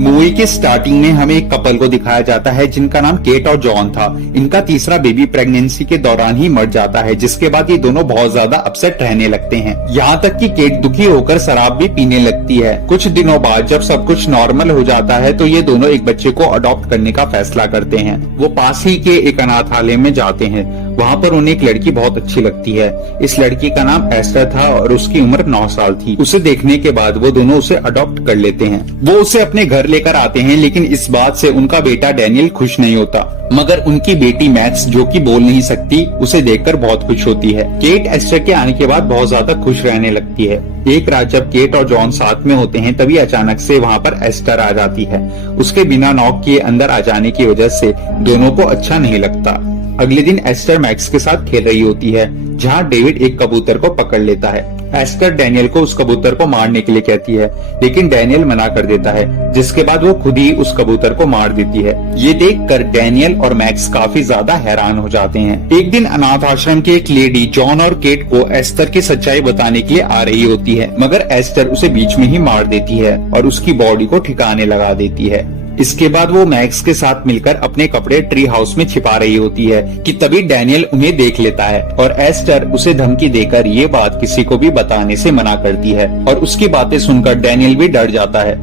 Movie के starting में हमें एक कपल को दिखाया जाता है जिनका नाम केट और जॉन था। इनका तीसरा बेबी प्रेगनेंसी के दौरान ही मर जाता है, जिसके बाद ये दोनों बहुत ज्यादा अपसेट रहने लगते हैं। यहाँ तक कि केट दुखी होकर शराब भी पीने लगती है। कुछ दिनों बाद जब सब कुछ नॉर्मल हो जाता है तो ये दोनों एक बच्चे को अडॉप्ट करने का फैसला करते हैं। वो पास ही के एक अनाथालय में जाते हैं। वहाँ पर उन्हें एक लड़की बहुत अच्छी लगती है। इस लड़की का नाम एस्टर था और उसकी उम्र 9 साल थी। उसे देखने के बाद वो दोनों उसे अडॉप्ट कर लेते हैं। वो उसे अपने घर लेकर आते हैं, लेकिन इस बात से उनका बेटा डैनियल खुश नहीं होता। मगर उनकी बेटी मैक्स, जो कि बोल नहीं सकती, उसे देखकर बहुत खुश होती है। केट एस्टर के आने के बाद बहुत ज्यादा खुश रहने लगती है। एक रात जब केट और जॉन साथ में होते हैं तभी अचानक से वहाँ पर एस्टर आ जाती है। उसके बिना नॉक किए अंदर आ जाने की वजह से दोनों को अच्छा नहीं लगता। अगले दिन एस्टर मैक्स के साथ खेल रही होती है, जहाँ डेविड एक कबूतर को पकड़ लेता है। एस्टर डैनियल को उस कबूतर को मारने के लिए कहती है, लेकिन डैनियल मना कर देता है, जिसके बाद वो खुद ही उस कबूतर को मार देती है। ये देखकर डैनियल और मैक्स काफी ज्यादा हैरान हो जाते हैं। एक दिन अनाथ आश्रम की एक लेडी जॉन और केट को एस्टर की सच्चाई बताने के लिए आ रही होती है, मगर एस्टर उसे बीच में ही मार देती है और उसकी बॉडी को ठिकाने लगा देती है। इसके बाद वो मैक्स के साथ मिलकर अपने कपड़े ट्री हाउस में छिपा रही होती है कि तभी डैनियल उन्हें देख लेता है और एस्टर उसे धमकी देकर ये बात किसी को भी बताने से मना करती है और उसकी बातें सुनकर डैनियल भी डर जाता है।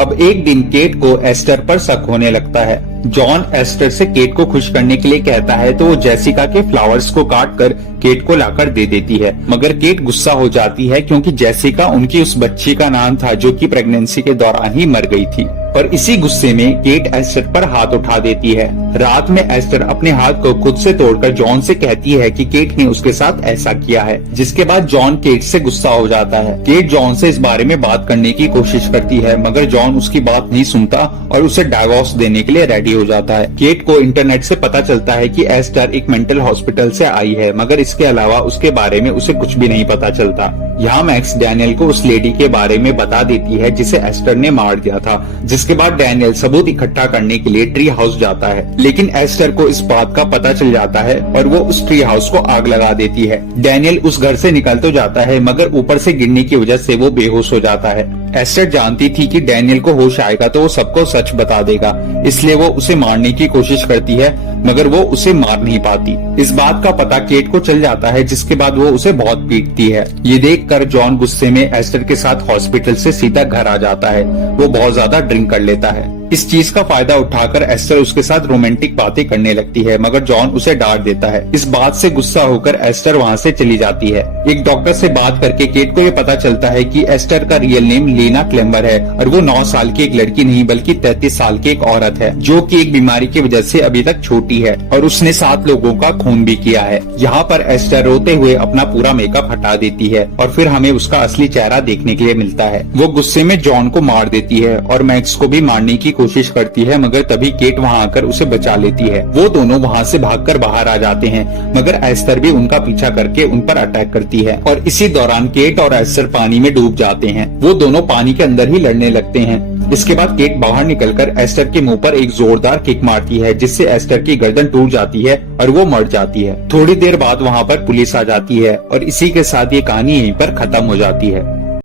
अब एक दिन केट को एस्टर पर शक होने लगता है। जॉन एस्टर से केट को खुश करने के लिए कहता है तो वो जेसिका के फ्लावर्स को काट कर केट को लाकर दे देती है, मगर केट गुस्सा हो जाती है क्योंकि जेसिका उनकी उस बच्ची का नाम था जो कि प्रेगनेंसी के दौरान ही मर गई थी। और इसी गुस्से में केट एस्टर पर हाथ उठा देती है। रात में एस्टर अपने हाथ को खुद से तोड़कर जॉन से कहती है कि केट ने उसके साथ ऐसा किया है, जिसके बाद जॉन केट से गुस्सा हो जाता है। केट जॉन से इस बारे में बात करने की कोशिश करती है, मगर जॉन उसकी बात नहीं सुनता और उसे डाइवोर्स देने के लिए रेडी हो जाता है। केट को इंटरनेट से पता चलता है कि एस्टर एक मेंटल हॉस्पिटल से आई है, मगर इसके अलावा उसके बारे में उसे कुछ भी नहीं पता चलता। यहाँ मैक्स डैनियल को उस लेडी के बारे में बता देती है जिसे एस्टर ने मार दिया था, जिसके बाद डैनियल सबूत इकट्ठा करने के लिए ट्री हाउस जाता है। लेकिन एस्टर को इस बात का पता चल जाता है और वो उस ट्री हाउस को आग लगा देती है। डैनियल उस घर से निकल तो जाता है, मगर ऊपर से गिरने की वजह से वो बेहोश हो जाता है। एस्टर जानती थी कि डैनियल को होश आएगा तो वो सबको सच बता देगा, इसलिए वो उसे मारने की कोशिश करती है, मगर वो उसे मार नहीं पाती। इस बात का पता केट को चल जाता है, जिसके बाद वो उसे बहुत पीटती है। ये देखकर जॉन गुस्से में एस्टर के साथ हॉस्पिटल से सीधा घर आ जाता है। वो बहुत ज्यादा ड्रिंक कर लेता है। इस चीज का फायदा उठाकर एस्टर उसके साथ रोमांटिक बातें करने लगती है, मगर जॉन उसे डांट देता है। इस बात से गुस्सा होकर एस्टर वहाँ से चली जाती है। एक डॉक्टर से बात करके केट को ये पता चलता है कि एस्टर का रियल नेम लेना क्लेम्बर है और वो 9 साल की एक लड़की नहीं बल्कि 33 साल की एक औरत है, जो कि एक बीमारी की वजह से अभी तक छोटी है और उसने 7 लोगों का खून भी किया है। यहाँ पर एस्टर रोते हुए अपना पूरा मेकअप हटा देती है और फिर हमें उसका असली चेहरा देखने के लिए मिलता है। वो गुस्से में जॉन को मार देती है और मैक्स को भी मारने की कोशिश करती है, मगर तभी केट वहाँ आकर उसे बचा लेती है। वो दोनों वहाँ से भागकर बाहर आ जाते हैं, मगर एस्टर भी उनका पीछा करके उन पर अटैक करती है और इसी दौरान केट और एस्टर पानी में डूब जाते हैं। वो दोनों पानी के अंदर ही लड़ने लगते हैं। इसके बाद केट बाहर निकलकर एस्टर के मुंह पर एक जोरदार किक मारती है, जिससे एस्टर की गर्दन टूट जाती है और वो मर जाती है। थोड़ी देर बाद वहाँ पर पुलिस आ जाती है और इसी के साथ ये कहानी यहीं पर खत्म हो जाती है।